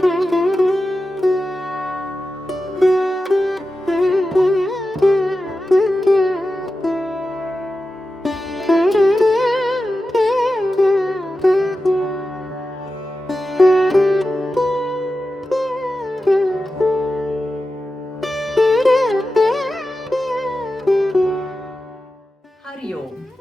Hari Om.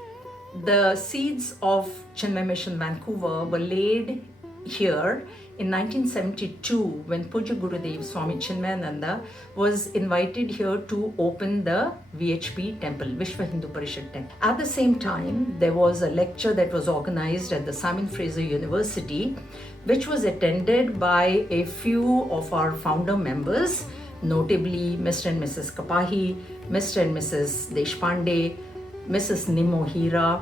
The seeds of Chinmay Mission Vancouver were laid here in 1972 when Puja Gurudev Swami Chinmayananda was invited here to open the VHP temple, Vishwa Hindu Parishad temple. At the same time, there was a lecture that was organized at the Simon Fraser University, which was attended by a few of our founder members, notably Mr. and Mrs. Kapahi, Mr. and Mrs. Deshpande, Mrs. Nimo Hira.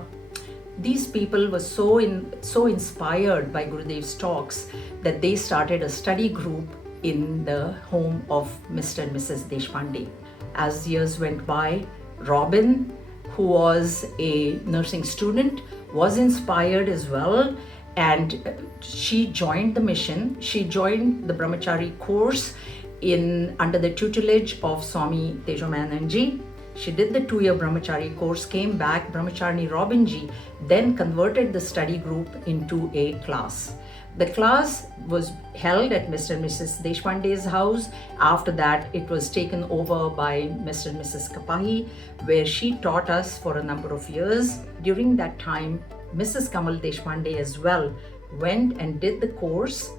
These people were so inspired by Gurudev's talks that they started a study group in the home of Mr. and Mrs. Deshpande. As years went by, Robin, who was a nursing student, was inspired as well, and she joined the mission. She joined the Brahmachari course under the tutelage of Swami Tejomayananji. She did the 2-year Brahmachari course, came back. Brahmacharni Robinji then converted the study group into a class. The class was held at Mr. and Mrs. Deshpande's house. After that, it was taken over by Mr. and Mrs. Kapahi, where she taught us for a number of years. During that time, Mrs. Kamal Deshpande as well went and did the course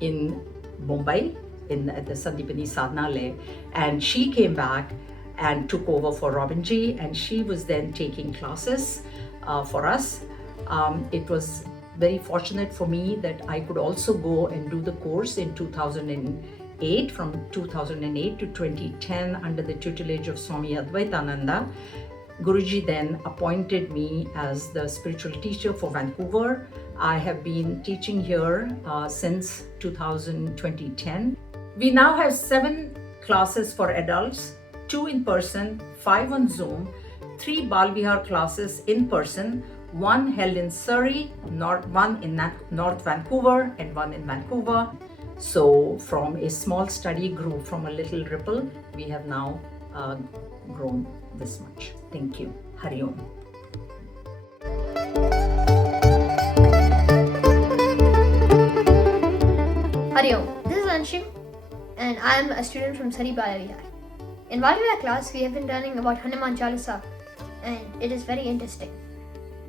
in Mumbai, at the Sandipani Sadhanalaya, and she came back and took over for Robinji, and she was then taking classes for us. It was very fortunate for me that I could also go and do the course in 2008, from 2008 to 2010 under the tutelage of Swami Advaitananda. Guruji then appointed me as the spiritual teacher for Vancouver. I have been teaching here since 2010. We now have 7 classes for adults, 2 in person, 5 on Zoom, 3 Balvihar classes in person, 1 held in Surrey, 1 in North Vancouver, and 1 in Vancouver. So from a small study group, from a little ripple, we have now grown this much. Thank you. Hari Om. Hari Om. This is Anshim, and I am a student from Sari Balavihar. In Balavihar class, we have been learning about Hanuman Chalisa, and it is very interesting.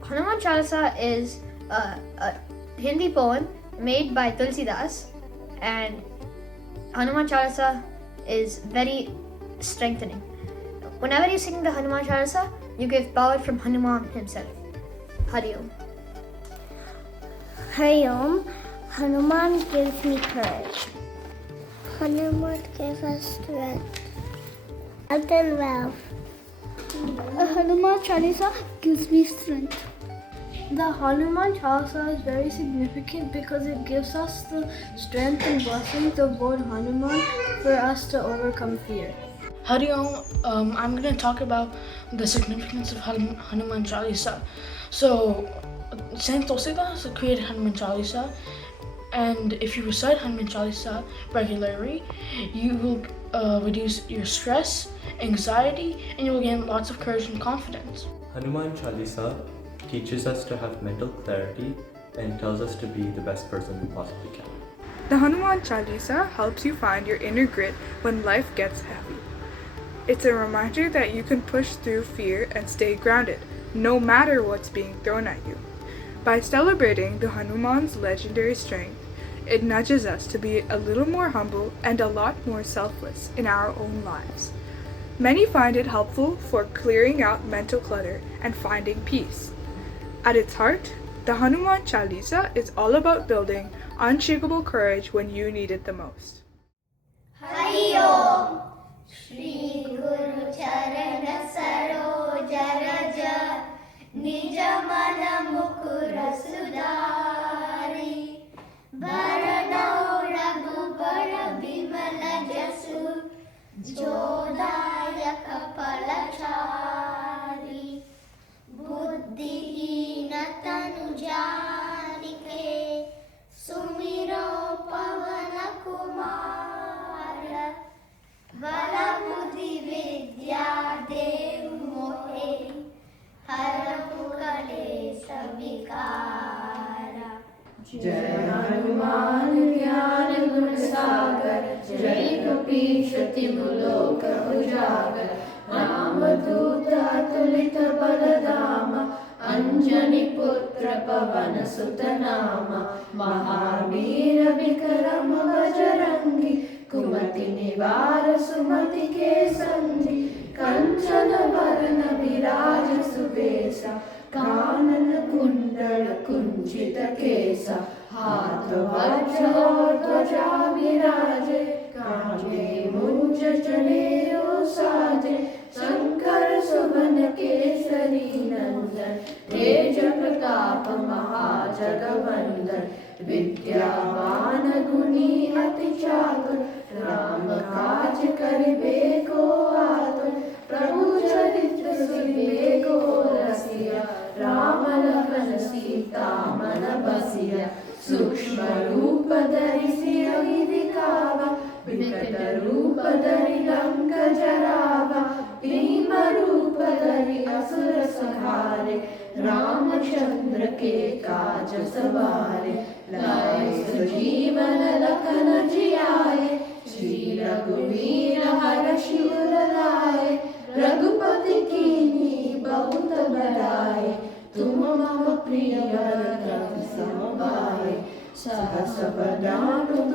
Hanuman Chalisa is a Hindi poem made by Tulsidas, and Hanuman Chalisa is very strengthening. Whenever you sing the Hanuman Chalisa, you give power from Hanuman himself. Hari Om. Hari Om. Hanuman gives me courage. Hanuman gives us strength. Health and wealth. Hanuman Chalisa gives me strength. The Hanuman Chalisa is very significant because it gives us the strength and blessings of Lord Hanuman for us to overcome fear. Hari Om, I'm going to talk about the significance of Hanuman Chalisa. So, Saint Tulsidas created Hanuman Chalisa, and if you recite Hanuman Chalisa regularly, you will reduce your stress, anxiety, and you will gain lots of courage and confidence. Hanuman Chalisa teaches us to have mental clarity and tells us to be the best person we possibly can. The Hanuman Chalisa helps you find your inner grit when life gets heavy. It's a reminder that you can push through fear and stay grounded, no matter what's being thrown at you. By celebrating the Hanuman's legendary strength, it nudges us to be a little more humble and a lot more selfless in our own lives. Many find it helpful for clearing out mental clutter and finding peace. At its heart, the Hanuman Chalisa is all about building unshakable courage when you need it the most. Hari Om. Shri Guru Charana Saroja Raja Nija Mana Mukura Sudari Bharanau Raghupara Bimala Jasu Jodaya Kapalachari Buddhihina Tanu Janike Sumiro Pavan विकारा। जय हनुमान ज्ञान गुण सागर, जय कपीश तिहु लोक उजागर। रामदूत अतुलित बल धामा, अंजनी पुत्र पवन सुत नामा। महावीर विक्रम बजरंगी, कुमति निवार सुमति के संगी। कंचन वरण विराज सुबेसा, कानन कुंडल कुंचित केसा। हाथ वज्र और ध्वजा विराजे, कांधे मुंज जनेऊ साजे। शंकर सुवन केसरी नंदन, तेज प्रताप महाजगवंदन। विद्यावान गुणी अति चातुर, राम काज करिबे को आतुर। प्रभु चरित्र सुनिबे को रसिया, राम लखन सीता मन बसिया। सूक्ष्म रूप धरि सियहि दिखावा, विकट रूप धरि लंक जरावा। भीम रूप धरि असुर संहारे, रामचंद्र के काज सवारे। लाए सजीवन लखन जियाए, श्री रघुवीर हर्षि उर लाए। रघुपति कीन्ही बहुत बड़ाई, तुम मम प्रिय भरत सम भाई। सहस बदन तुम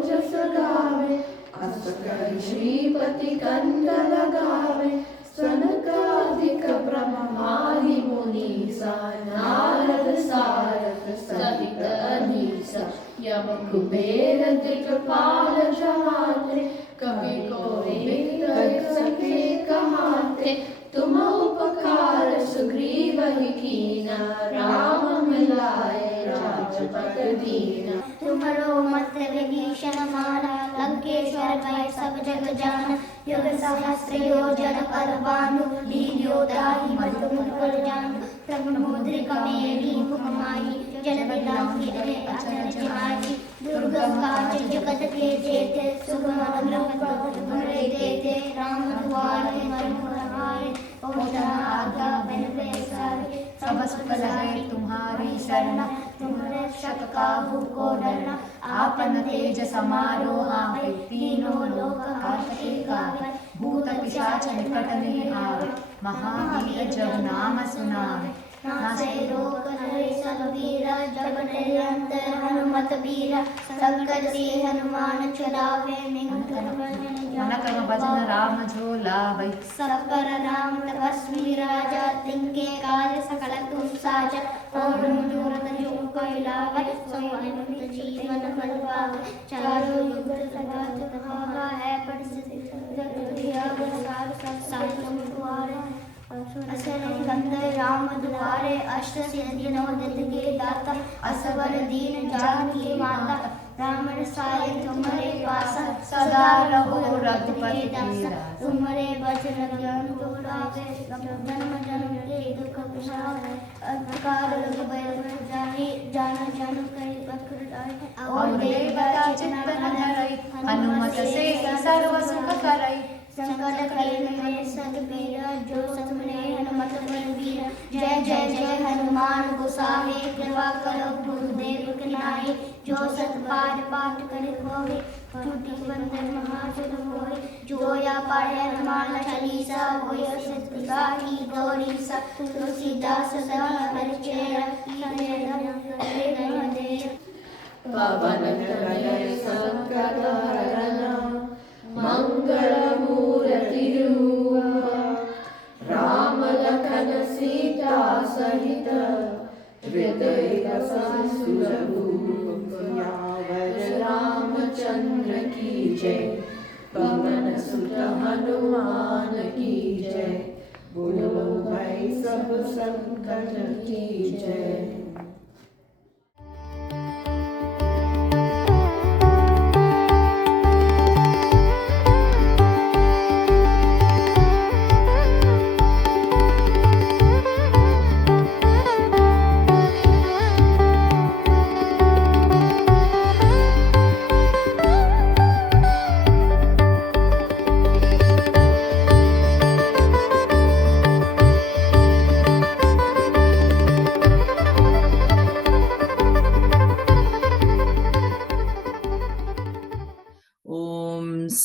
जस गावे, अस कहि श्रीपति कंठ लगावे। सनकादिक ब्रह्मादि मुनीसा, नारद सारद सहित अनीसा। यम कुबेर दिक्पाल जहाते, कवि कोविद सके कहाते। तुम उपकार सुग्रीव ही कीना, राम मिलाए राजपद दीना। तुम्हारो मंत्र विभीषण माना, लंकेश्वर भय सब जग जाना। युग सहस्र योजन पर भानु, लील्यो दाहि मत मुनि पर जानु। प्रभु मुद्रिका मेली मुख माही, जन दिलांगी अरे अचरज माही। दुर्गम काज जगत के जेते, सुगम अनुग्रह भरे देते। राम दुआरे मरम रहाए, ओषा आज्ञा बिन पैसारे। सब सुख लगे तुम्हारी शरण, तुम रक्षक काहू को डरना। आपन तेज समारो आवे, तीनों लोक हाथते गावे। भूत पिशाच निकट नहीं आवे, महावीर जब नाम सुनावे। नासे रोग हरे सब वीरा, जब निरंतर हनुमत बीरा। संकट से हनुमान छुड़ावे, मन क्रम भजन राम जो लावे। सकल राम तपस्वी राजा, तिनके काज सकल तुम साजा। और मनोरथ जो कोई लावे, सो अनंत जीवन फल पावे। चारों युग सदा तुम्हारा है, प्रसिद्ध सार तुम द्वारे। असर कंदर राम दुआरे, अष्ट सिद्धि नौ निधि के दाता। असवर दीन जानकी माता, राम रसाय तुम्हारे पासा। सदा रहो रघुपति दासा, तुम्हारे वचन ज्ञान को लागे। जन्म जन्म के दुख बिसारे, अंधकार लग भय जाहि। जान जान करि पकड़ आए, और देवता चित्त न धरई। हनुमत से सर्व सुख करई, संकट हरण में संग पीरा। जो सत में हनुमत बलबीरा। जय जय जय हनुमान गोसाई, कृपा करो गुरुदेव की नाई। जो सत पाठ पाठ करे होए, टूटी बंधन महासुर होए। जो या पढ़े हनुमान चालीसा, होय सिद्धि साखी गौरीसा। तुलसीदास सदा हरिचेरा, पवन तनय संकट हरण, मंगल मूर्ति रूप। राम लखन सीता सहित, हृदय सुरभूप। सियावर रामचंद्र की जय, पवन सुत हनुमान की जय। बोलो भाई सब संकट की जय।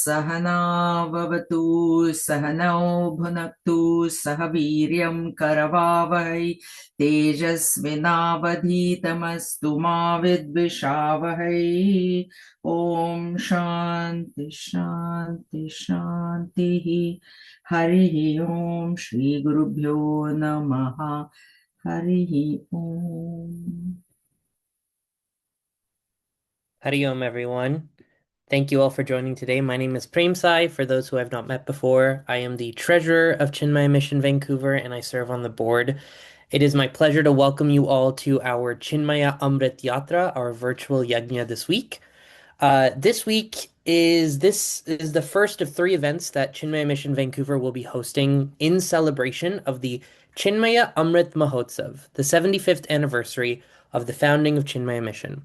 सहनाववतु सहनौ भुनक्तु सह वीर्यं करवावहै तेजस्विनावधीतमस्तु मा विद्विषावहै ॐ शान्ति शान्ति शान्तिः हरिः ॐ श्रीगुरुभ्यो नमः हरिः ॐ Hari Om, everyone. Thank you all for joining today. My name is Prem Sai. For those who have not met before, I am the treasurer of Chinmaya Mission Vancouver and I serve on the board. It is my pleasure to welcome you all to our Chinmaya Amrit Yatra, our virtual yajna this week. This week is the first of 3 events that Chinmaya Mission Vancouver will be hosting in celebration of the Chinmaya Amrit Mahotsav, the 75th anniversary of the founding of Chinmaya Mission.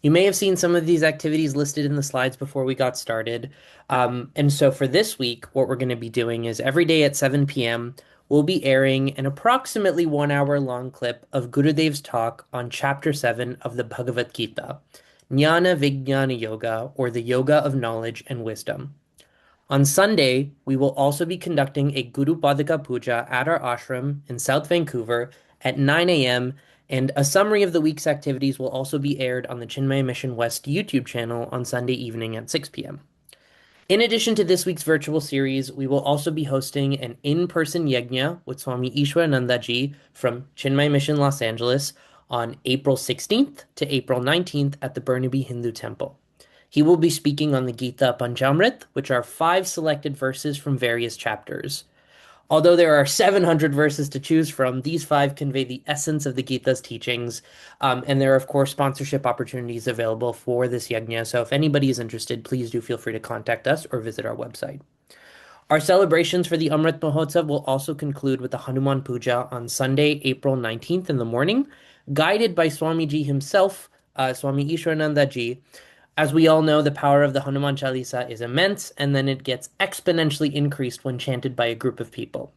You may have seen some of these activities listed in the slides before we got started. And so for this week, what we're going to be doing is every day at 7 p.m., we'll be airing an approximately 1-hour-long clip of Gurudev's talk on Chapter 7 of the Bhagavad Gita, Jnana Vijnana Yoga, or the Yoga of Knowledge and Wisdom. On Sunday, we will also be conducting a Guru Padaka Puja at our ashram in South Vancouver at 9 a.m., and a summary of the week's activities will also be aired on the Chinmaya Mission West YouTube channel on Sunday evening at 6 p.m. In addition to this week's virtual series, we will also be hosting an in-person yajna with Swami Ishwarananda Ji from Chinmaya Mission Los Angeles on April 16th to April 19th at the Burnaby Hindu Temple. He will be speaking on the Gita Panchamrit, which are 5 selected verses from various chapters. Although there are 700 verses to choose from, these 5 convey the essence of the Gita's teachings, and there are, of course, sponsorship opportunities available for this yajna, so if anybody is interested, please do feel free to contact us or visit our website. Our celebrations for the Amrit Mahotsav will also conclude with the Hanuman Puja on Sunday, April 19th in the morning, guided by Swamiji himself, Swami Ishwarananda Ji. As we all know, the power of the Hanuman Chalisa is immense, and then it gets exponentially increased when chanted by a group of people.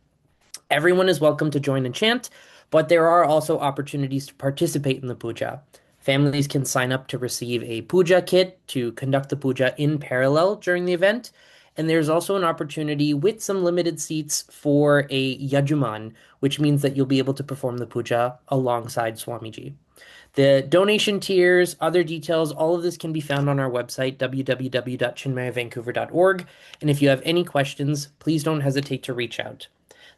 Everyone is welcome to join and chant, but there are also opportunities to participate in the puja. Families can sign up to receive a puja kit to conduct the puja in parallel during the event, and there's also an opportunity with some limited seats for a yajuman, which means that you'll be able to perform the puja alongside Swamiji. The donation tiers, other details, all of this can be found on our website, www.chinmayavancouver.org. And if you have any questions, please don't hesitate to reach out.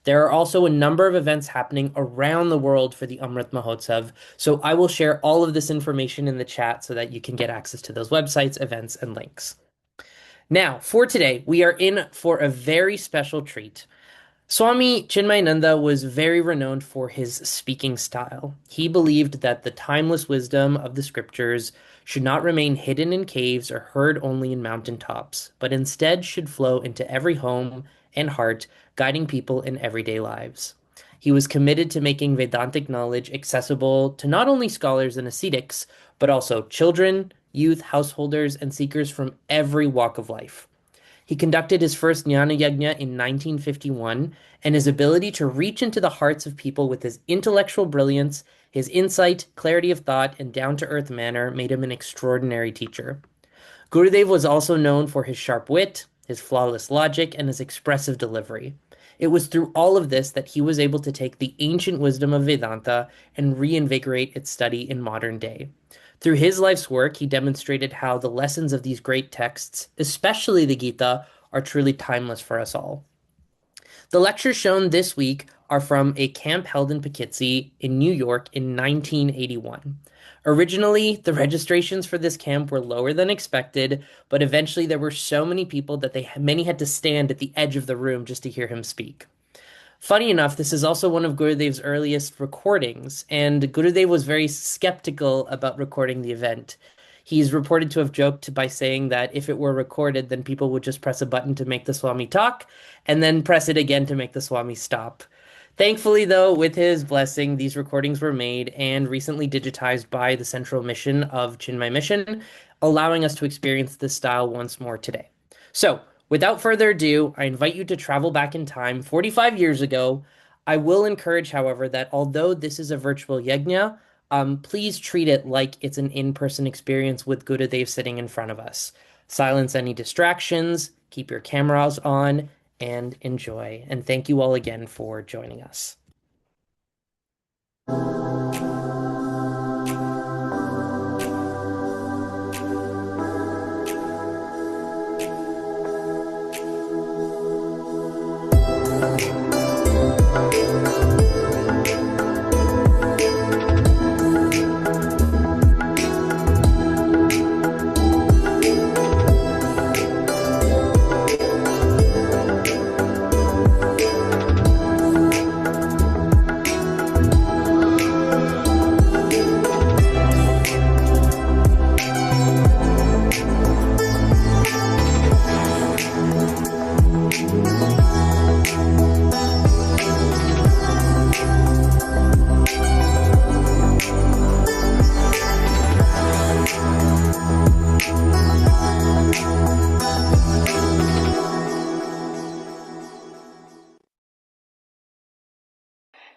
There are also a number of events happening around the world for the Amrit Mahotsav, so I will share all of this information in the chat so that you can get access to those websites, events, and links. Now, for today, we are in for a very special treat. Swami Chinmayananda was very renowned for his speaking style. He believed that the timeless wisdom of the scriptures should not remain hidden in caves or heard only in mountaintops, but instead should flow into every home and heart, guiding people in everyday lives. He was committed to making Vedantic knowledge accessible to not only scholars and ascetics, but also children, youth, householders, and seekers from every walk of life. He conducted his first Jnana Yajna in 1951, and his ability to reach into the hearts of people with his intellectual brilliance, his insight, clarity of thought, and down-to-earth manner made him an extraordinary teacher. Gurudev was also known for his sharp wit, his flawless logic, and his expressive delivery. It was through all of this that he was able to take the ancient wisdom of Vedanta and reinvigorate its study in modern day. Through his life's work, he demonstrated how the lessons of these great texts, especially the Gita, are truly timeless for us all. The lectures shown this week are from a camp held in Poughkeepsie in New York in 1981. Originally, the registrations for this camp were lower than expected, but eventually there were so many people that many had to stand at the edge of the room just to hear him speak. Funny enough, this is also one of Gurudev's earliest recordings, and Gurudev was very skeptical about recording the event. He's reported to have joked by saying that if it were recorded, then people would just press a button to make the Swami talk, and then press it again to make the Swami stop. Thankfully, though, with his blessing, these recordings were made and recently digitized by the Central Mission of Chinmaya Mission, allowing us to experience this style once more today. So, without further ado, I invite you to travel back in time 45 years ago. I will encourage, however, that although this is a virtual yajna, please treat it like it's an in-person experience with Gurudev sitting in front of us. Silence any distractions, keep your cameras on, and enjoy. And thank you all again for joining us.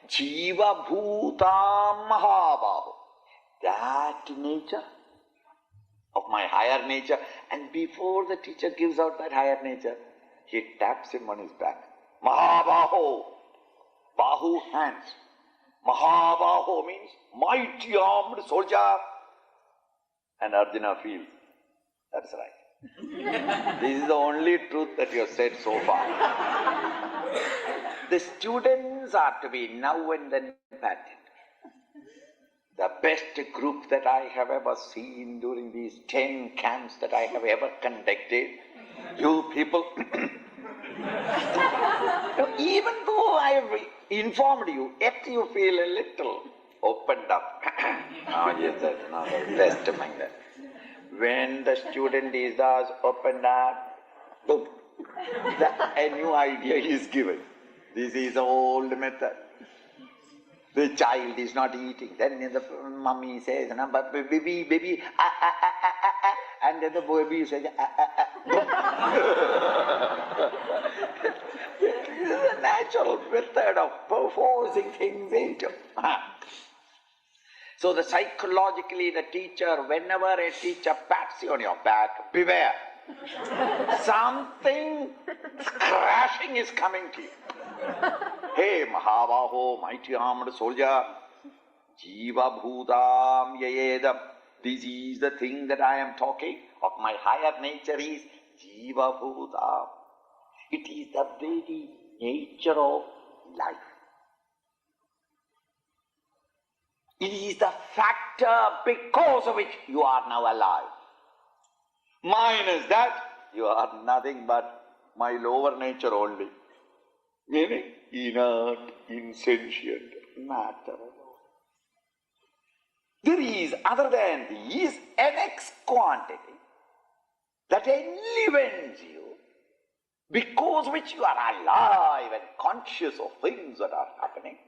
Jiva Bhutam Mahabaho. That nature of my higher nature. And before the teacher gives out that higher nature, he taps him on his back. Mahabaho. Bahu, hands. Mahabaho means mighty armed soldier. And Arjuna feels, that's right. This is the only truth that you have said so far. The students are to be now and then patted. The best group that I have ever seen during these 10 camps that I have ever conducted. You people, even though I have informed you, yet you feel a little opened up. Now yes, that's another best among them. When the student is thus opened up, boom, a new idea is given. This is the old method. The child is not eating. Then the mummy says, no, but baby, and then the baby says, This is a natural method of forcing things into. So psychologically the teacher, whenever a teacher pats you on your back, beware. Something crashing is coming to you. Hey Mahabaho, mighty armed soldier, Jiva Bhutam Yayedam. This is the thing that I am talking of. My higher nature is Jiva Bhutam. It is the very nature of life. It is the factor because of which you are now alive. Minus that, you are nothing but my lower nature only. Meaning inert, insentient matter. There is, other than these, an X quantity that enlivens you, because of which you are alive and conscious of things that are happening,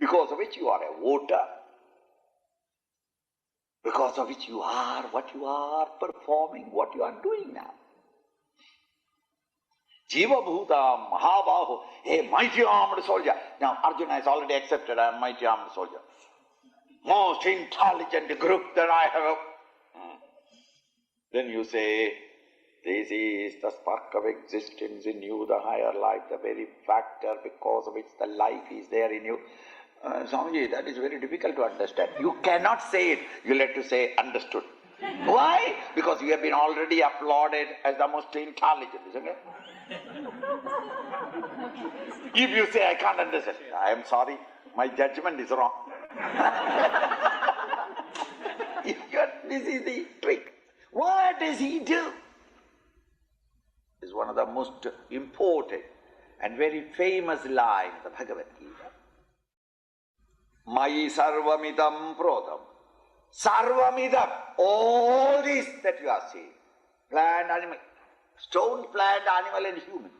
because of which you are a voter, because of which you are what you are performing, what you are doing now. Jiva Bhuta Mahabahu, a mighty armed soldier. Now Arjuna has already accepted I am mighty armed soldier. Most intelligent group that I have. Then you say, this is the spark of existence in you, the higher life, the very factor because of which the life is there in you. Swamiji, that is very difficult to understand. You cannot say it, you'll have to say understood. Why? Because you have been already applauded as the most intelligent, isn't it? If you say, I can't understand, I am sorry, my judgment is wrong. This is the trick. What does he do? Is one of the most important and very famous lines of the Bhagavad Gita. Mayi sarvamidam prodam. Sarvamidam. All this that you are seeing. Plant, animal, stone, plant, animal and human.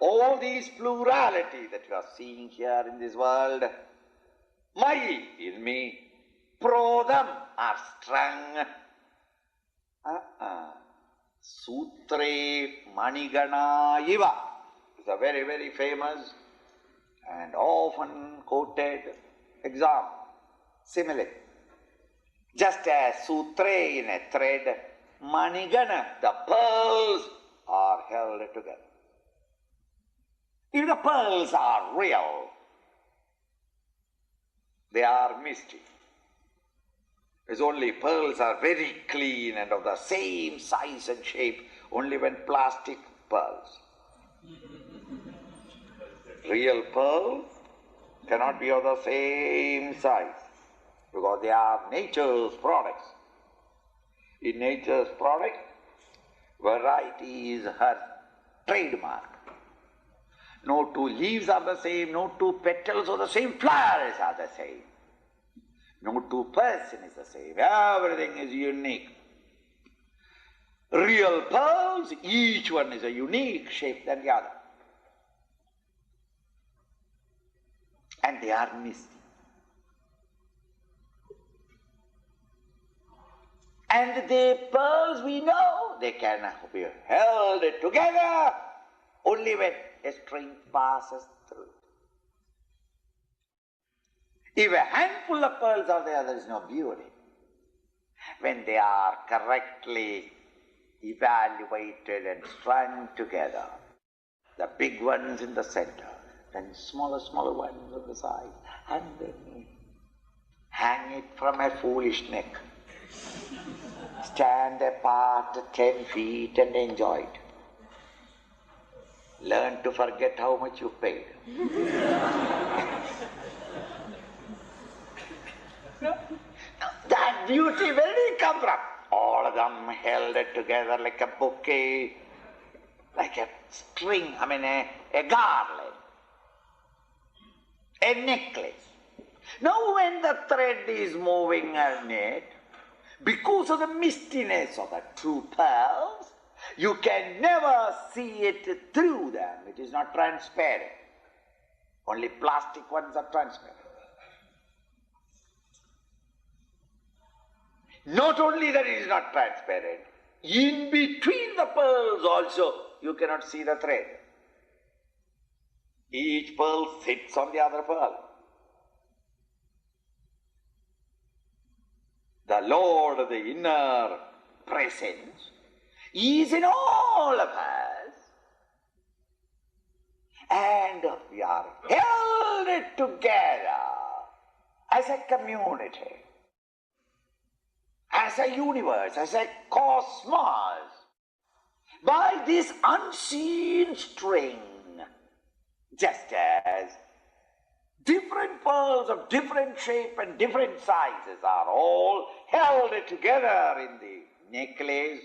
All these plurality that you are seeing here in this world. Mayi, in me. Prodam, are strung. Sutre Manigana Iva is a very, very famous and often quoted example. Simile. Just as sutre in a thread, Manigana, the pearls are held together. If the pearls are real, they are misty. It's only pearls are very clean and of the same size and shape only when plastic pearls. Real pearls cannot be of the same size because they are nature's products. In nature's product, variety is her trademark. No two leaves are the same, no two petals or the same flowers are the same. No two person is the same. Everything is unique. Real pearls, each one is a unique shape than the other. And they are misty. And the pearls we know, they can be held together only when a string passes through. If a handful of pearls are there is no beauty. When they are correctly evaluated and strung together, the big ones in the center, then smaller ones on the side, and then hang it from a foolish neck. Stand apart 10 feet and enjoy it. Learn to forget how much you paid. That beauty, where did it come from? All of them held it together like a bouquet, like a string, a garland, a necklace. Now when the thread is moving on it, because of the mistiness of the true pearls, you can never see it through them. It is not transparent. Only plastic ones are transparent. Not only that it is not transparent, in between the pearls also you cannot see the thread. Each pearl sits on the other pearl. The Lord, the inner presence, is in all of us, and we are held together as a community, as a universe, as a cosmos, by this unseen string, just as different pearls of different shape and different sizes are all held together in the necklace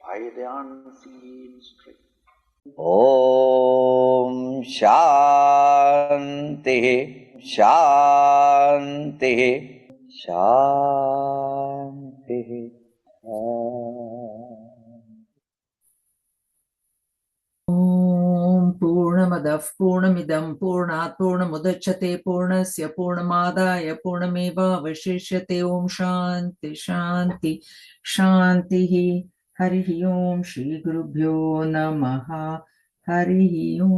by the unseen string. Om Shanti Shanti Shanti. ॐ पूर्णमदः पूर्णमिदं पूर्णात् पूर्णमुदच्यते पूर्णस्य पूर्णमादाय पूर्णमेवावशिष्यते ॐ शान्ति शान्ति शान्तिः हरिः ॐ श्रीगुरुभ्यो नमः हरिः ॐ.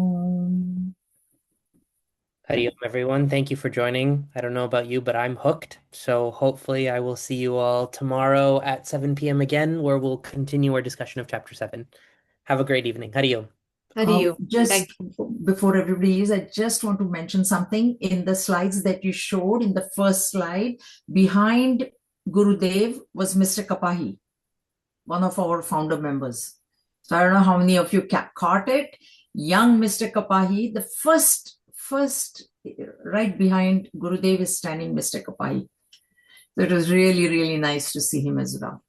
Hari Om, everyone. Thank you for joining. I don't know about you, but I'm hooked. So hopefully I will see you all tomorrow at 7 p.m. again, where we'll continue our discussion of Chapter 7. Have a great evening. Hari Om. Just before everybody leaves, I just want to mention something. In the slides that you showed, in the first slide, behind Gurudev was Mr. Kapahi, one of our founder members. So I don't know how many of you caught it. Young Mr. Kapahi, the first right behind Gurudev is standing Mr. Kapahi. So it was really, really nice to see him as well.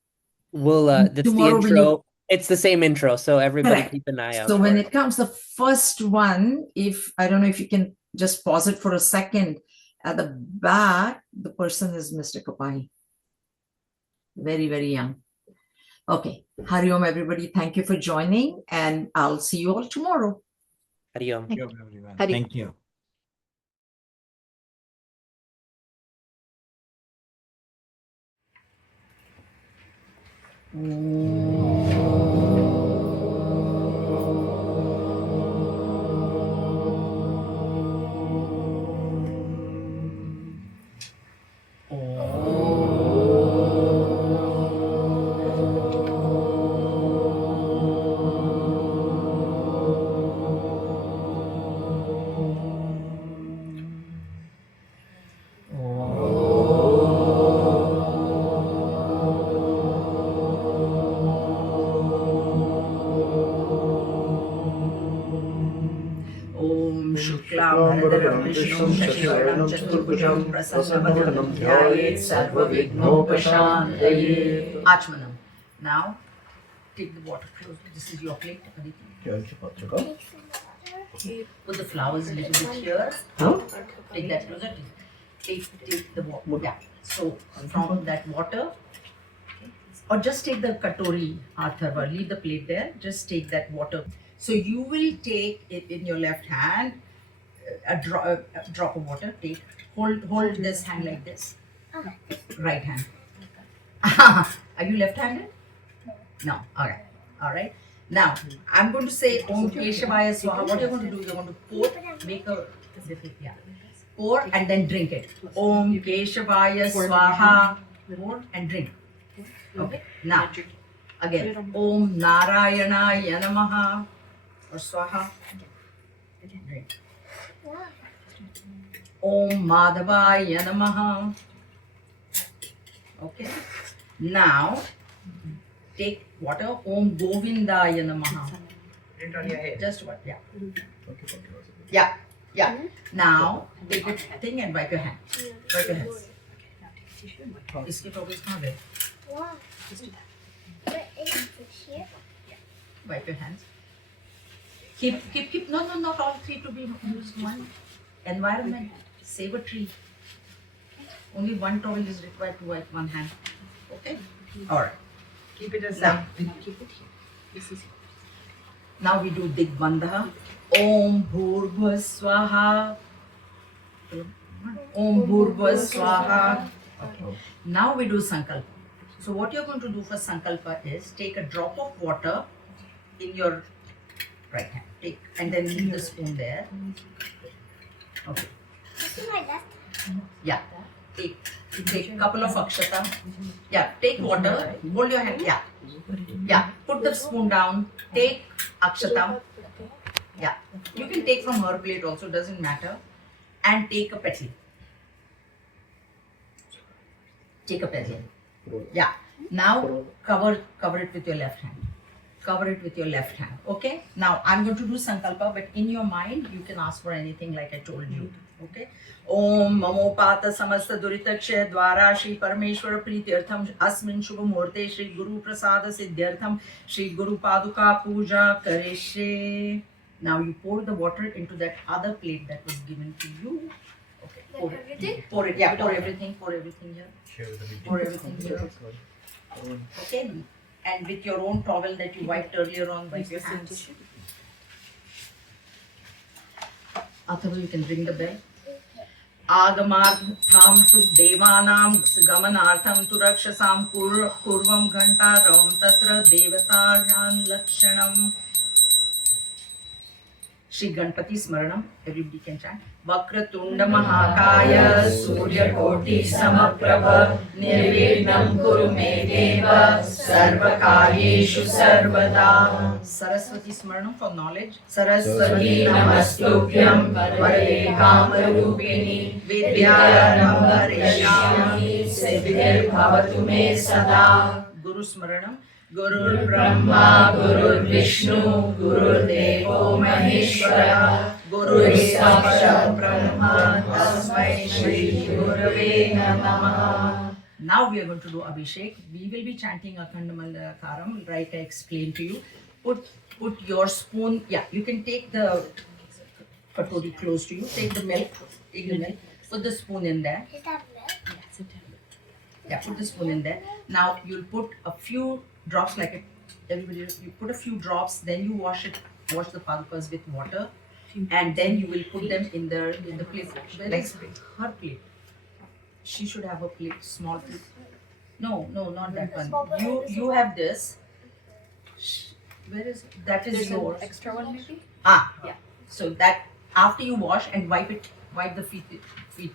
Well, that's the intro. It's the same intro, so everybody keep an eye out. So when it comes, the first one, I don't know if you can just pause it for a second, at the back, the person is Mr. Kapahi. Very, very young. Okay. Hari Om, everybody. Thank you for joining, and I'll see you all tomorrow. Hari Om. Thank you, everyone. Thank you. शशिवर्णं चतुर्भुजं प्रसन्नवदनं ध्यायेत् सर्वविघ्नोपशान्तये. Achmanam. Now take the water close. This is your plate, Aditi. Put the flowers a little bit here. Take that closer. Take the water. Yeah. So from that water, or just take the katori, Atharva. Leave the plate there. Just take that water. So you will take it in your left hand, a drop of water. Take, hold this hand like this. Right hand. Are you left-handed? No. Alright. Alright. Now I'm going to say Om Keshavaya Swaha. What you're going to do? You're going to pour, make a pour and then drink it. Om Keshavaya Swaha. Pour and drink. Okay. Now again. Om Narayanaya Namaha or Swaha. Drink. Om Madhavaya Namaha. Okay. Now take water. Om Govindaya Namaha. Just what? Yeah. Yeah. Yeah. Now take the thing and wipe your hands. Wipe your hands. इसके topics कहाँ गए? Wipe your hands. Keep. No, not all three to be used. One environment. Save a tree. Only one towel is required to wipe one hand. Okay? Alright. Keep it as now. Keep it here. This is yours. Now we do Digbandha. Om Bhurbhuva Swaha. Om Bhurbhuva Swaha. Okay. Now we do Sankalpa. So what you're going to do for Sankalpa is take a drop of water in your right hand. Take and then leave the spoon there. Okay. Yeah. Take a couple of akshata. Yeah. Take water. Hold your hand. Yeah. Yeah. Put the spoon down. Take akshata. Yeah. You can take from her plate also. Doesn't matter. And take a petal. Take a petal. Yeah. Now cover it with your left hand. Cover it with your left hand. Okay. Now I'm going to do Sankalpa, but in your mind you can ask for anything like I told you. Okay. Om Mamopata Samasta Duritakshay Dwara Shri Parameshwara Prityartham Asmin Shubha Murte Shri Guru Prasada Siddhyartham Shri Guru Paduka Puja Kareshe. Now you pour the water into that other plate that was given to you. Okay. Pour everything? Pour it. Yeah. Pour everything. Pour everything here. Pour everything here. Okay. And with your own towel that you wiped earlier on, wipe your hands. Atharva, you can ring the bell. Agamartham tu devanam gamanartham tu rakshasam kurvam ghantaram tatra devataryan lakshanam. Shri Ganpati Smaranam. Everybody can chant. Vakratunda Mahakaya Surya Koti Samaprabha Nirvignam Kuru Me Deva Sarvakaryeshu Sarvada. Saraswati Smaranam for knowledge. Saraswati Namastubhyam Vare Kamarupini Vidyarambha Reshyami Siddhir Bhavatu Me Sada. Guru Smaranam. Guru Brahma, Guru Vishnu, Guru Devo Maheshwara, Guru Sakshat Brahma, Tasmai Shri Gurave Namaha. Now we are going to do Abhishek. We will be chanting Akhanda Mandalakaram, like I explained to you. Put your spoon, yeah, you can take the katori close to you, take the milk, put the spoon in there. Is that milk? Yeah, put the spoon in there. Now you'll put a few drops like it. Everybody, you put a few drops, then you wash the padukas with water, and then you will put them in the plate. Where is her plate? She should have a plate, small plate. No, not that one. You have this. Where is that? Is yours? Extra one maybe? Yeah. So that after you wash and wipe the feet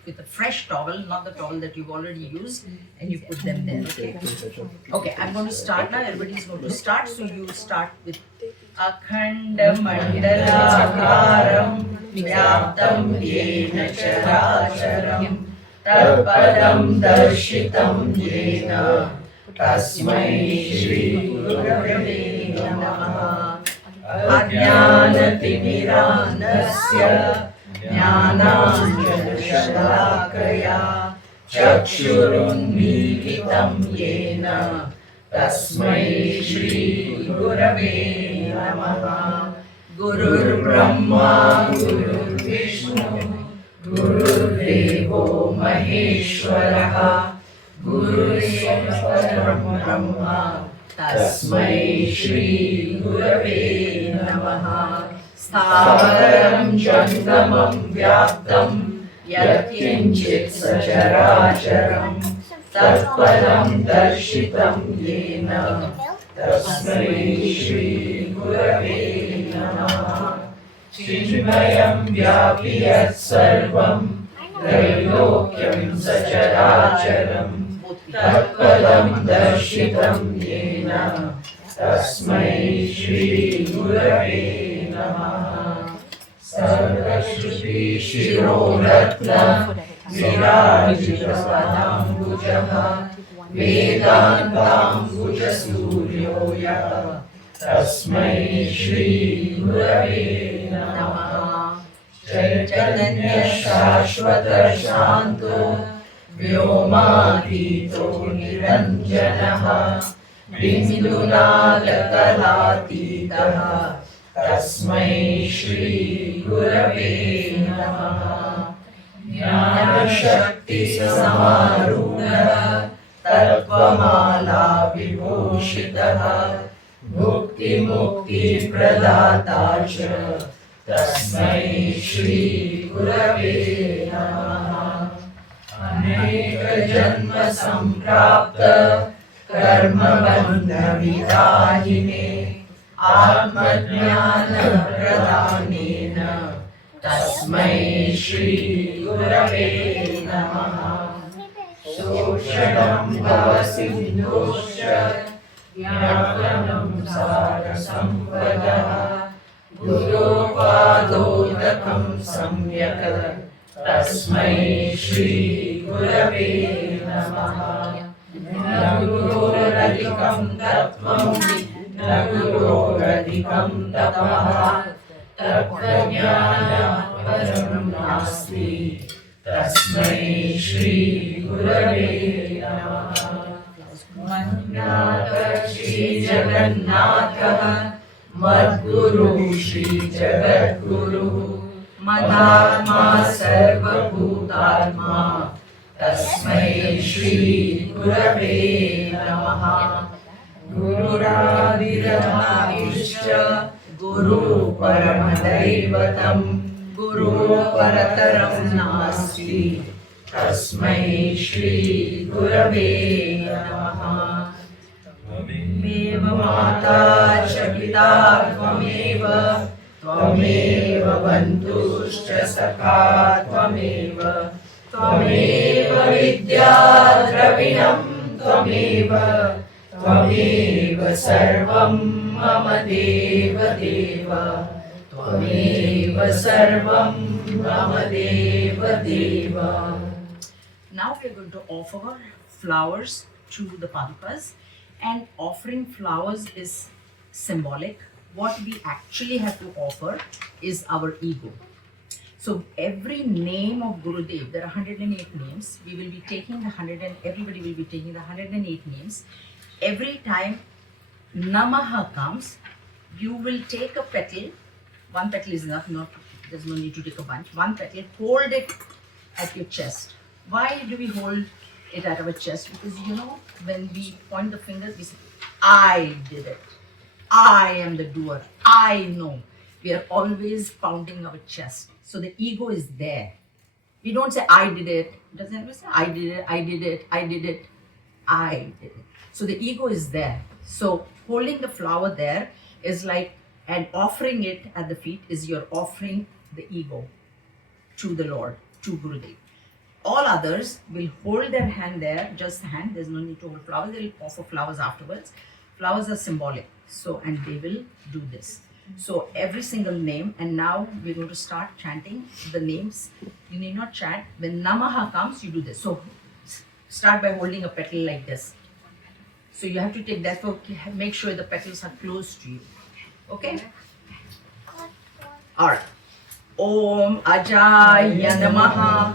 with a fresh towel, not the towel that you've already used, and you put them there. Okay, I'm going to start now. Everybody's going to start. So you start with Akhanda Mandalakaram Vyaptam Yena Characharam Tarpadam Darshitam Yena Tasmai Shri Gurave Namaha Ajnanatimirandasya ज्ञानाञ्जनशलाकया चक्षुरुन्मीलितं येन तस्मै श्रीगुरवे नमः। गुरुर्ब्रह्मा गुरुर्विष्णु गुरुर्देवो महेश्वरः गुरुरेव परं ब्रह्म तस्मै श्रीगुरवे नमः। स्थावरं जङ्गमं व्याप्तं यत्किञ्चित् सचराचरं तत्पदं दर्शितं येन तस्मै श्रीगुरवे नमः। चिन्मयं व्यापि यत्सर्वं त्रैलोक्यं सचराचरं तत्पदं दर्शितं येन तस्मै श्रीगुरवे नमः। सर्वश्रुतिशिरोरत्न विराजितपदाम्बुजः वेदान्ताम्बुजसूर्यो यः तस्मै श्रीगुरवे नमः। चैतन्यशाश्वतशान्तो व्योमातीतो निरञ्जनः बिन्दुनादकलातीतः तस्मै श्रीगुरवे नमः। ज्ञानशक्तिसमारूढः तत्त्वमाला विभूषितः भुक्तिमुक्तिप्रदाता च तस्मै श्रीगुरवे नमः। अनेकजन्मसम्प्राप्त कर्मबन्धविदाहिने आत्मज्ञानप्रदानेन तस्मै श्रीगुरवे नमः। शोषणं भवसिन्धोश्च ज्ञापनं सारसम्पदः गुरोपादोदकं सम्यक् तस्मै श्रीगुरवे नमः। न गुरोरधिकं तत्त्वं न गुरोरधिकं तपः तत्त्वज्ञानं परं नास्ति तस्मै श्रीगुरवे नमः। मन्नाथ श्रीजगन्नाथः मद्गुरुः श्रीजगद्गुरुः मदात्मा सर्वभूतात्मा तस्मै श्रीगुरवे नमः। गुरुरादिरमादिश्च गुरुपरमदैवतं गुरुपरतरं नास्ति तस्मै श्रीगुरवे नमः। त्वमेव माता च पिता त्वमेव त्वमेव बन्धुश्च सखा त्वमेव त्वमेव विद्या द्रविणं त्वमेव त्वमेव सर्वं मम देव देव त्वमेव सर्वं मम देव देव। Now we are going to offer flowers to the Padukas, and offering flowers is symbolic. What we actually have to offer is our ego. So every name of Gurudev, there are 108 names. We will be taking everybody will be taking the 108 names. Every time Namaha comes, you will take a petal. One petal is enough, there's no need to take a bunch. One petal, hold it at your chest. Why do we hold it at our chest? Because when we point the fingers, we say, I did it. I am the doer. I know. We are always pounding our chest. So the ego is there. We don't say, I did it. Doesn't anyone say, I did it, I did it, I did it, I did it. So the ego is there. So holding the flower there is like, and offering it at the feet is you're offering the ego to the Lord, to Gurudev. All others will hold their hand there, just the hand. There's no need to hold flowers. They'll offer flowers afterwards. Flowers are symbolic. So, and they will do this. So every single name, and now we're going to start chanting the names. You need not chant. When Namaha comes, you do this. So start by holding a petal like this. So you have to take that, for make sure the petals are close to you. Okay? All right. Om Ajaya Namaha.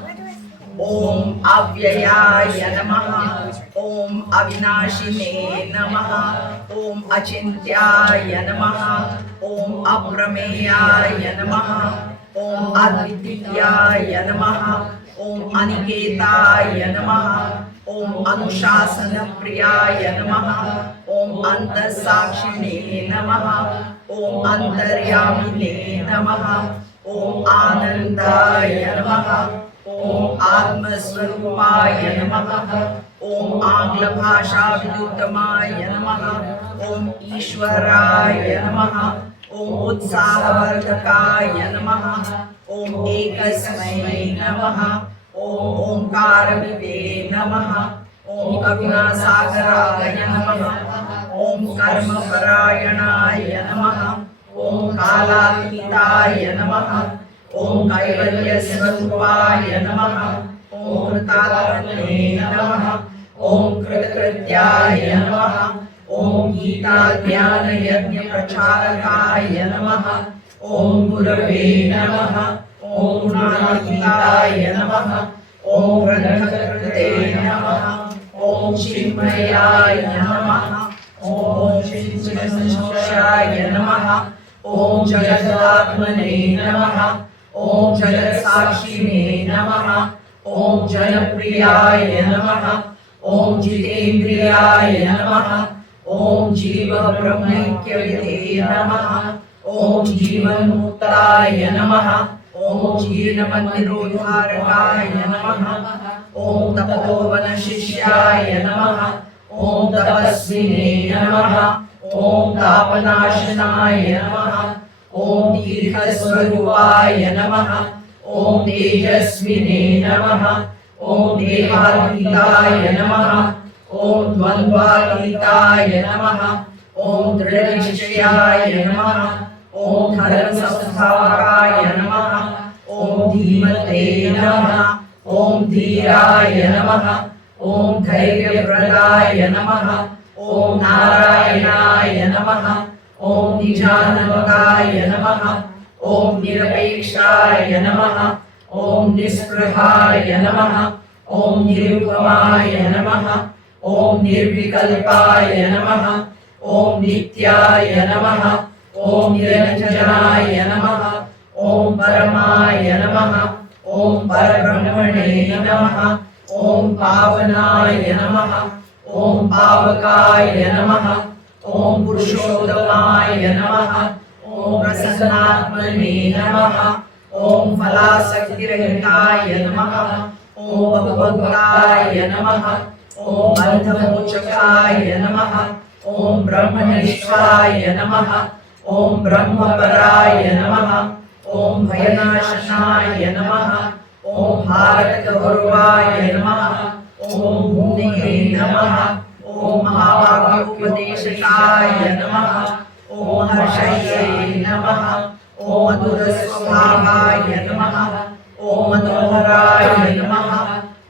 Om Avyayaya Namaha. Om Avinashine Namaha. Om Achintyaya Namaha. Om Aprameyaya Namaha. Om Advityaya Namaha. Om Aniketaya Namaha. Om Anushasana Priyaya Namaha. Om Antasakshine Namaha. Om Antaryamine Namaha. Om Anandaya Namaha. Om Atma Swarupaya Namaha. Om Angla Bhasha Vidutamaya Namaha. Om Ishwaraya Namaha. Om Utsahavardhakaya Namaha. Om Ekasmai Namaha. Om Omkaravive Namaha. Om Karunasagaraya Namaha. Om Karmaparayanaya Namaha. Om Kalatitaya Namaha. Om Kaivalya Swarupaya Namaha. Om Kritatmane Namaha. Om Kritkrityaya Namaha. Om Gita Dhyana Yajna Pracharakaya Namaha. Om Gurave Namaha. Om Gunanatitaya Namaha. Om Vrantakrite Namaha. Om Chinmayaya Namaha. Om Chinmaya Namaha. Om Jagadatmane Namaha. Om Jagatsakshine Namaha. Om Janapriyaya Namaha. Om Jitendriyaya Namaha. Om Jiva Brahmaikya Namaha. Om Jivanmuktaya Namaha. Om Jinamandirodharakaya Namaha. Om Tapovana Shishyaya Namaha. Om Tapasvine Namaha. Om Tapanashanaya Namaha. Om Dirghasvarupaya Namaha. Om Tejasvine Namaha. Om Dehatitaya Namaha. Om Dvandvatitaya Namaha. Om Dridhanishayaya Namaha. Om Dharmasambhavakaya Namaha. Om Dhimate Namaha. Om Dhiraya Namaha. Om Dhairyapradaaya Namaha. Om Narayanaya Namaha. Om Nijanamagaya Namaha. Om Nirapekshaya Namaha. Om Nisprahaya Namaha. Om Nirupamaya Namaha. Om Nirvikalpaya Namaha. Om Nityaya Namaha. Om Niranjanaya Namaha. Om Paramaya Namaha. Om Parabrahmane Namaha. Om Pavanaya Namaha. Om Pavakaya Namaha. Om Purushottamaya Namaha. Om Prasannatmane Namaha. Om Phalasaktirahitaya Namaha. Om Bhagavantaya Namaha. Om Bandhamochakaya Namaha. Om Brahmaneshwaya Namaha. Om Brahmaparaya Namaha. Om Bhayanashanaya Namaha. Om Bharatagaurvaya Namaha. Om Bhunige Namaha. Om Mahavagyopadeshaya Namaha. Om Harshaye Namaha. Om Madhurasvabhavaya Namaha. Om Manoharaya Namaha.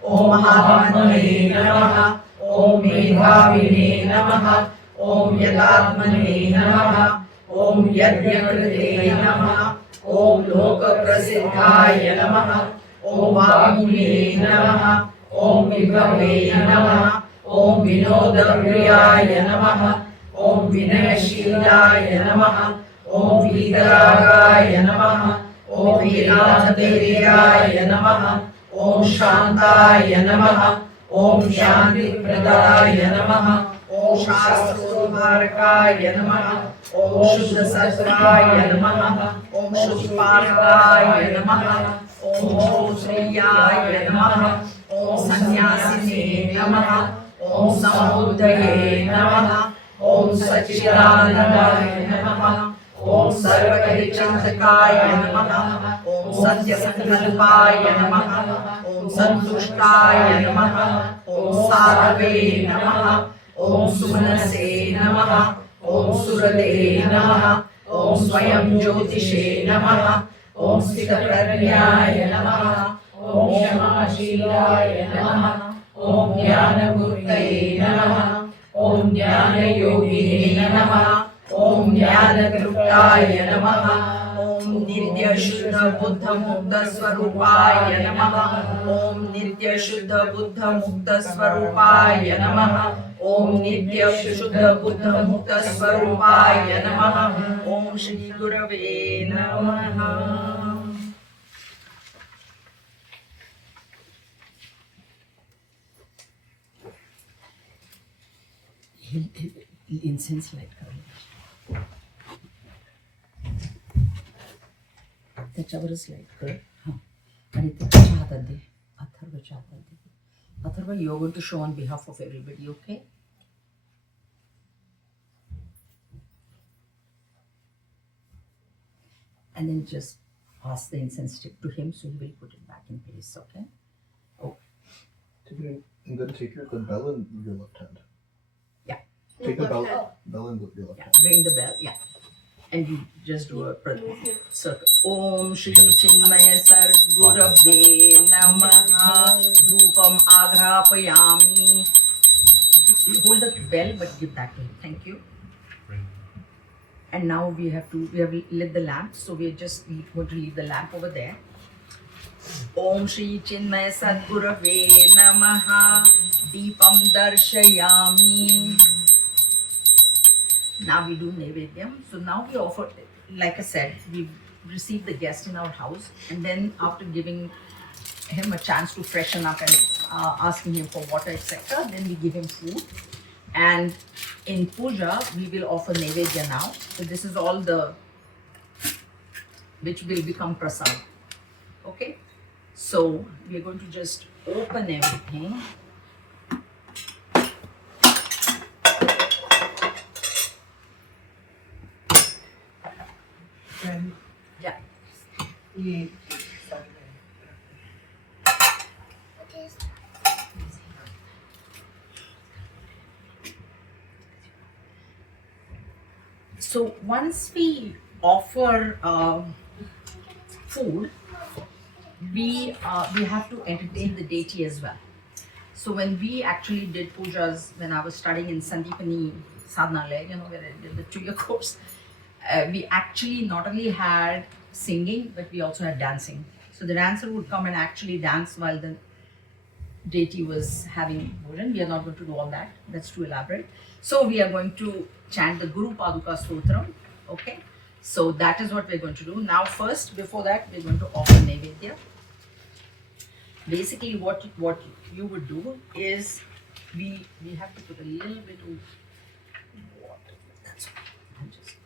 Om Mahatmane Namaha. Om Medhavine Namaha. Om Yadatmane Namaha. Om Yajnakrite Namaha. Om Lokaprasiddhaya Namaha. Om Vamine Namaha. Om Vibhave Namaha. Om Vinodapriyaya Namaha. Om Vinayashilaya Namaha. Om Vidaragaya Namaha. Om Vedantadevyaya Namaha. Om Shantaya Namaha. Om Shantipradaya Namaha. Om Shastrodharakaya Namaha. Om Shuddha Sattvaya Namaha. Om Shuddhparvaya Namaha. Om Jyotriyaya Namaha. Om Sannyasine Namaha. Om Sambuddhaye Namaha. Om Satchidanandaya Namaha. Om Sarvakarichantakaya Namaha. Om Satyasankalpaya Namaha. Om Santushtaya Namaha. Om Sarave Namaha. Om Sumanase Namaha. Om Surade Namaha. Om Swayam Jyotishe Namaha. Om Sthitaprajnaya Namaha. Om Shamashilaya Namaha. Om Jnanamurtaye Namaha. Om Jnanayogine Namaha. Om Jnanakrutaya Namaha. Om Nitya Shuddha Buddha Mukta Swarupaya Namaha. Om Nitya Shuddha Buddha Mukta Swarupaya Namaha. Om Nitya Shuddha Buddha Mukta Swarupaya Namaha. Om Shri Gurave Namaha. Incense light करूँगा. त्याच्यावरच light कर. हां. आणि त्याच्या हातात दे. अथर्वच्या हातात दे. Atharva, you're going to show on behalf of everybody, okay? And then just pass the incense stick to him so he will put it back in place, okay? Oh. And then take the bell in your left hand. Yeah. Take the bell in your left hand. Ring the bell, yeah. And you just do a circle. Om Shri Chinmaya Sargurave Namaha. Dhupam Agrapayami. Hold the bell, but give that to him. Thank you. And now we have lit the lamp, so we are just going to leave the lamp over there. Om Shri Chinmaya Sadgurave Namaha. Deepam Darshayami. Now we do Nevedyam. So now we offer, like I said, we receive the guest in our house, and then after giving him a chance to freshen up and asking him for water, etc., then we give him food. And in puja, we will offer Nevedya now. So this is all which will become prasad. Okay? So we are going to just open everything. Yeah. So once we offer food, we have to entertain the deity as well. So when we actually did pujas, when I was studying in Sandipani Sadhanalaya, where I did the 2-year course, we actually not only had singing, but we also had dancing. So the dancer would come and actually dance while the deity was having bhojan. We are not going to do all that. That's too elaborate. So we are going to chant the Guru Paduka Stotram. Okay. So that is what we're going to do. Now first, before that, we're going to offer Nevedya. Basically what you would do is, we have to put a little bit of water. That's okay. I'm just...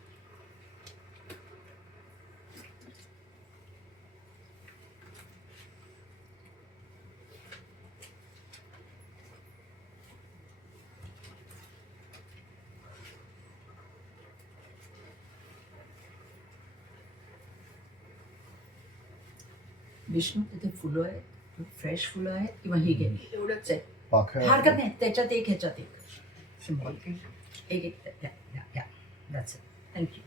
Vishnu तिथे फुलं आहेत, fresh फुलं आहेत किंवा ही घे, एवढंच आहे, हरकत नाही, त्याच्यात एक ह्याच्यात एक सिंपल एक या that's it. Thank you.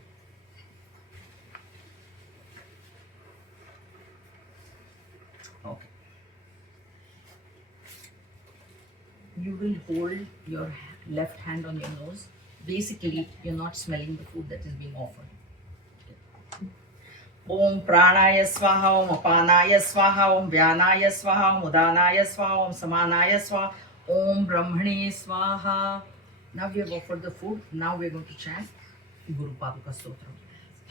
Okay. You will hold your left hand on your nose. Basically, you're not smelling the food that is being offered. Om Pranaya Swaha, Om Apanaya Swaha, Om Vyanaya Swaha, Om Udanaya Swaha, Om Samanaya Swaha, Om Brahmane Swaha. Now we have offered the food. Now we are going to chant Guru Paduka Stotram.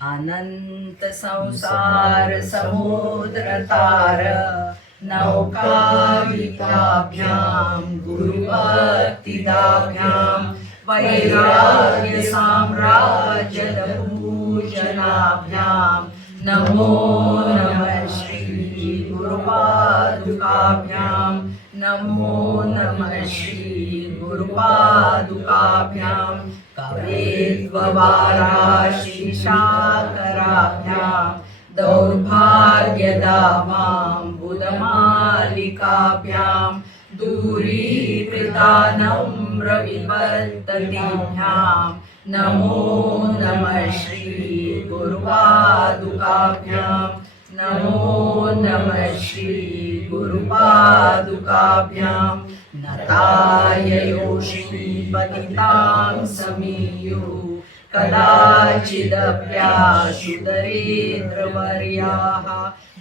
Ananta Samsara Samudra Tara Nauka Vitabhyam Guru Bhakti Dabhyam Vairagya Samrajya Pujanabhyam Namo Namah Shri Guru Padukabhyam. Namo Namah Shri Guru Padukabhyam. Kavedvavara Shishakarabhyam. Daurbhagyadamam Buddhamalikabhyam. Duri Kritanam Ravivartatibhyam. Namo Namah Shri Guru Padukabhyam. Namo Namah Shri Guru Padukabhyam. Nataya Yoshni Patitam Samiyu कदाचिदप्याशु दरिद्रवर्याः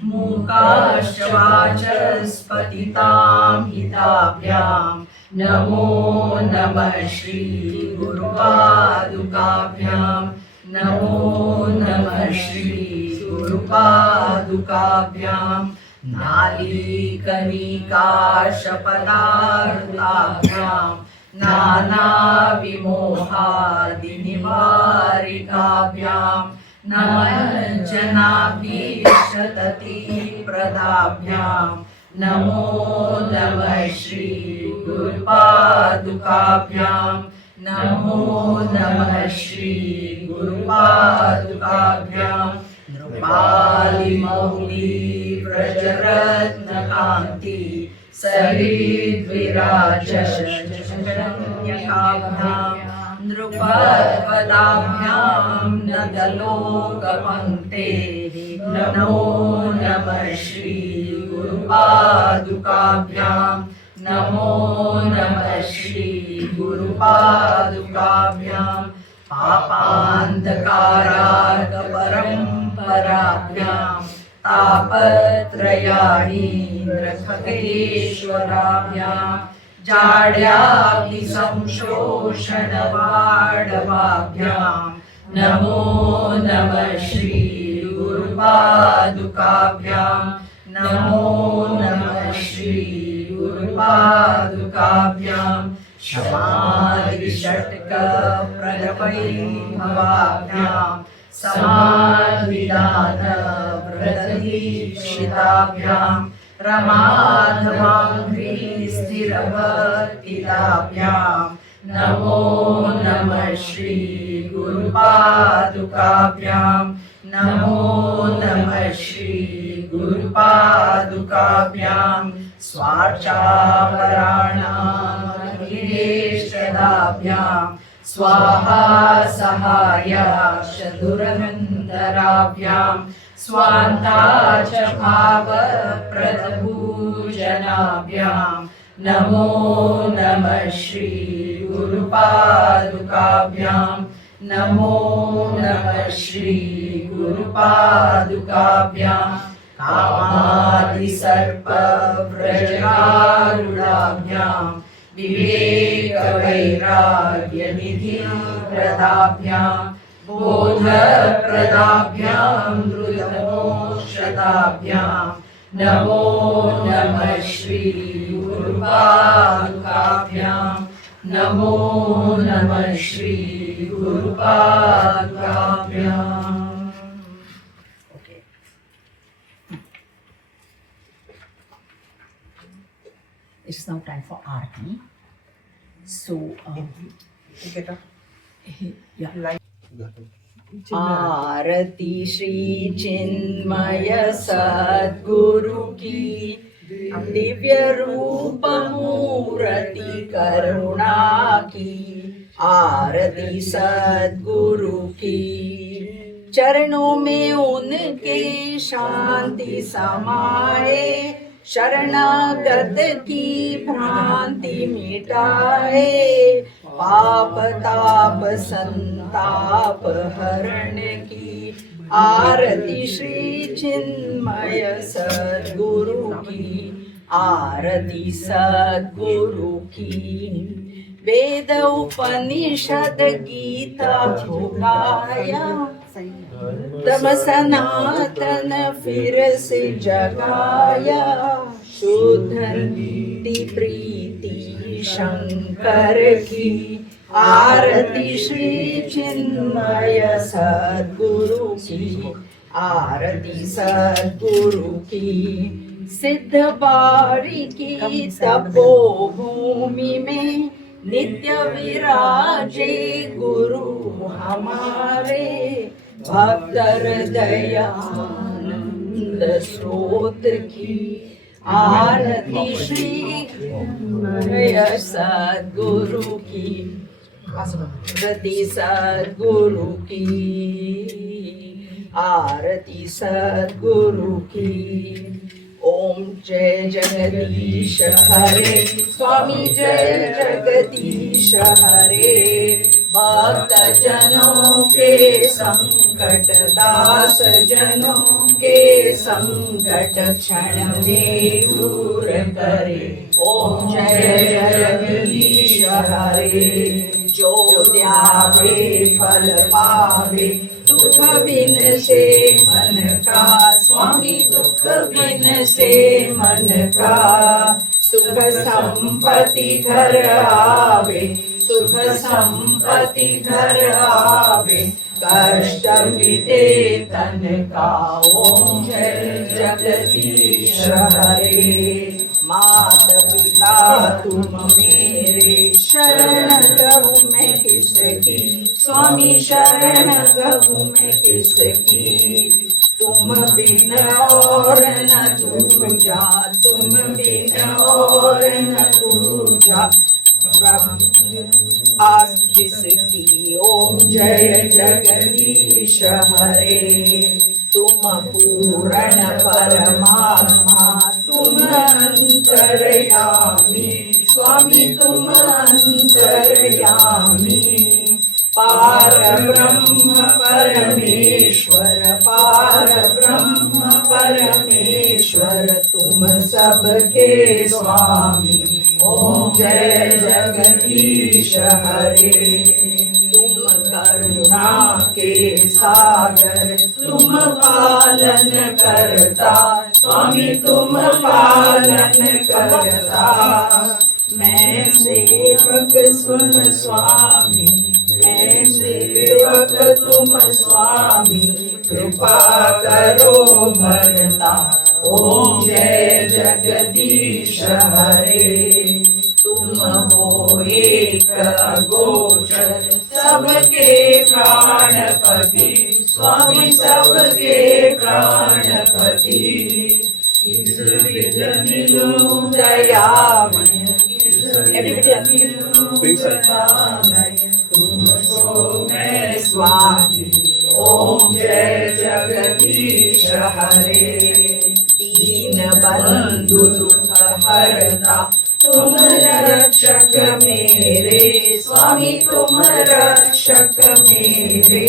मूकाश्च वाचस्पतितां हिताभ्यां नमो नमः श्री गुरुपादुकाभ्यां नमो नमः श्री गुरुपादुकाभ्यां नालीकनिकाशपदार्ताभ्यां नानाविमोहादिनिवारिकाभ्यां नमज्जनाभीष्टततिप्रदाभ्यां नमो नमः श्री गुरुपादुकाभ्यां नमो नमः श्री गुरुपादुकाभ्यां नृपालिमौली व्रजरत्नकान्ति सरिद्विराजशङ्करण्यकाभ्यां नृपद्पदाभ्यां नदलोकपङ्क्तेः नमो नमः श्री गुरुपादुकाभ्यां नमो नमः श्री गुरुपादुकाभ्यां पापान्धकारार्कपरम्पराभ्यां तापत्रयाणीन्द्रखगेश्वराभ्यां जाड्याग्निसंशोषणवाडवाभ्यां नमो नमः श्री गुरुपादुकाभ्यां नमो नमः श्री गुरुपादुकाभ्यां समाधिषट्कप्रदवैभवाभ्यां समाधिदानव्रतदीक्षिताभ्यां रमाधवाङ्घ्रिस्थिरभक्तिदाभ्यां नमो नमः श्री गुरुपादुकाभ्यां नमो नमः श्री गुरुपादुकाभ्यां स्वार्चापराणामखिलेष्टदाभ्यां स्वाहा सहायाक्षदुरन्दराभ्यां स्वान्ता च भावप्रदभूषणाभ्यां नमो नमः श्री गुरुपादुकाभ्यां नमो नमः श्री गुरुपादुकाभ्यां कामादिसर्पव्रजगारुडाभ्यां विवेकवैराग्यनिधिप्रदाभ्यां बोधप्रदाभ्यां धृतमोक्षदाभ्यां नमो नमः श्री गुरुपादुकाभ्यां नमो नमः Shri गुरुपादुकाभ्यां. It's now time for Aarti. So, yeah. आरती श्री चिन्मय सद्गुरु की दिव्य रूप मूर्ति करुणा की आरती सद्गुरु की चरणों में उनके शांति समाए शरणागत की भ्रांति मिटाए पाप ताप संताप हरण की आरती श्री चिन्मय सद्गुरु की आरती सद्गुरु की वेद उपनिषद गीता भुगाया तम सनातन फिर से जगाया शुद्ध प्रीति शंकर की आरती श्री चिन्मय सद्गुरु की आरती सद्गुरु की सिद्ध बारी की तपोभूमि में नित्य विराजे गुरु हमारे भक्त हृदयानंद स्रोत की आरती श्री सद्गुरु की आरती सद्गुरु की आरती सद्गुरु की ओम जय जगदीश हरे स्वामी जय जगदीश हरे भक्त जनों के संकट, दास जनों के संकट क्षण में दूर करे। ओम जय जगदीश हरे। जो ध्यावे फल पावे, दुख बिन से मन का। स्वामी दुख बिन से मन का। सुख संपत्ति घर आवे, सुख संपत्ति घर आवे। कष्ट मिटे तन का। ओम जय जगदीश हरे। मात पिता तुम मेरे, शरण गहूँ मैं किसकी। स्वामी शरण गहूँ मैं किसकी। तुम बिन और न दूजा, तुम बिन और न दूजा। आस जिसकी। ओम जय जगदीश हरे। तुम पूर्ण परमात्मा, तुम अंतर्यामी। स्वामी तुम अंतर्यामी। पार ब्रह्म परमेश्वर, पार ब्रह्म परमेश्वर। तुम सबके स्वामी। ओम जय जगदीश हरे। तुम करुणा के सागर, तुम पालन करता। स्वामी तुम पालन करता। मैं सेवक सुन स्वामी, मैं सेवक तुम स्वामी। कृपा करो भरता। ओम जय जगदीश हरे। तुम हो एक गोचर, सबके प्राणपति। स्वामी सबके प्राणपति। किस विध मिलूं दयामय, तुमको मैं स्वामी। ओम जय जगदीश हरे। दीन बंधु दुख हरता, तुम रक्षक मेरे। स्वामी तुम रक्षक मेरे।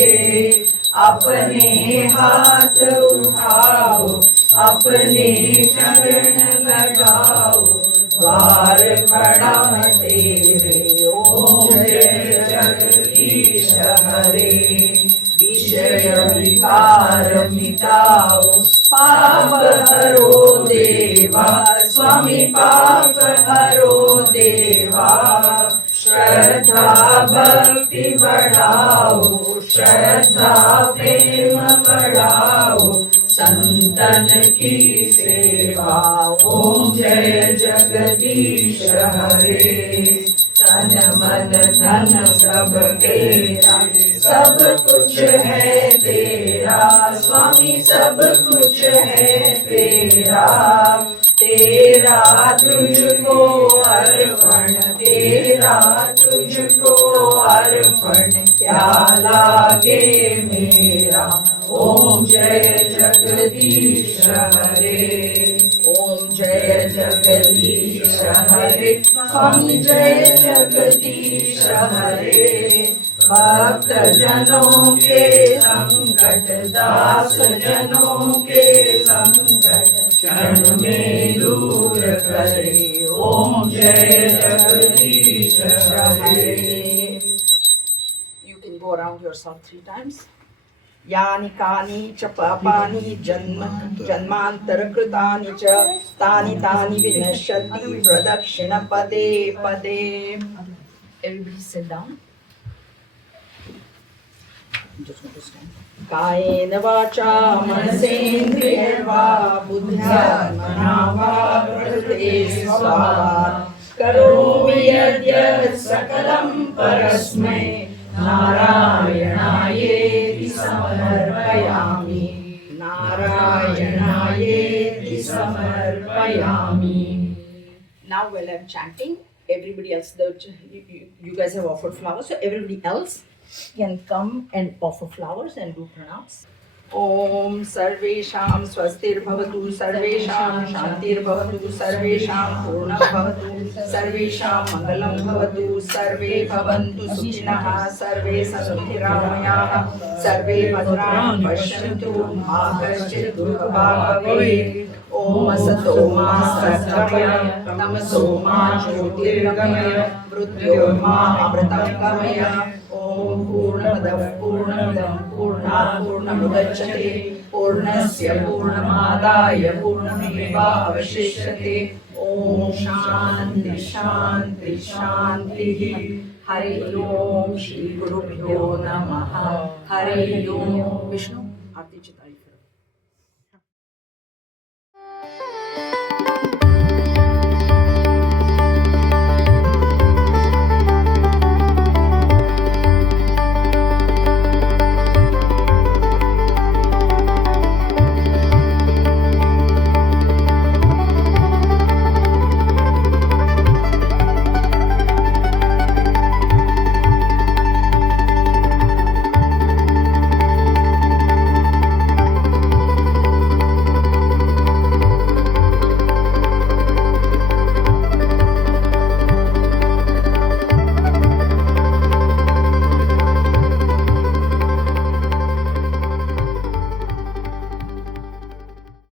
अपने हाथ उठाओ, अपने चरण लगाओ। द्वार खड़ा तेरे। ओम जय जगदीश हरे। विषय विकार मिटाओ, पाप हरो देवा। स्वामी पाप हरो देवा। श्रद्धा भक्ति बढ़ाओ, श्रद्धा प्रेम बढ़ाओ। संतन की सेवा। ओम जय जगदीश हरे। तन मन धन सब तेरा, सब कुछ है तेरा। स्वामी सब कुछ है तेरा। तेरा तुझको अर्पण, तेरा तुझको अर्पण। क्या लागे मेरा। ओम जय जगदीश हरे। ओम जय जगदीश हरे। स्वामी जय जगदीश हरे। भक्त जनों के संकट, दास जनों के संकट क्षण में दूर करे। ओम जय जगदीश हरे। You can go around yourself 3 times. यानि कानि च पापानि जन्मान्तरकृतानि च तानि तानि विनश्यन्ति प्रदक्षिण पदे पदे. Everybody sit down. Just want to stand. कायेन वाचा मनसेन्द्रियर्वा बुद्ध्यात्मना वा प्रकृते स्वभावात् करोमि यद्यत् सकलं परस्मै नारायणायेति समर्पयामि. नारायणायेति समर्पयामि. Now while I'm chanting, everybody else, you guys have offered flowers, so everybody else can come and offer flowers and do pranams. ॐ सर्वेषां स्वस्तिर्भवतु सर्वेषां शान्तिर्भवतु सर्वेषां पूर्णं भवतु सर्वेषां मङ्गलं भवतु सर्वे भवन्तु सुखिनः सर्वे सन्तु निरामयाः सर्वे भद्राणि पश्यन्तु मा कश्चित् दुःखभाग् भवेत् ॐ असतो मा सद्गमय तमसो मा ज्योतिर्गमय मृत्योर्मा अमृतं गमय ॐ पूर्णमदः पूर्णमिदं पूर्णात् पूर्णमुदच्यते पूर्णस्य पूर्णमादाय पूर्णमेवावशिष्यते ॐ शान्ति शान्ति शान्तिः हरि ओम श्री गुरुभ्यो नमः हरि ओम विष्णु आरती चिताई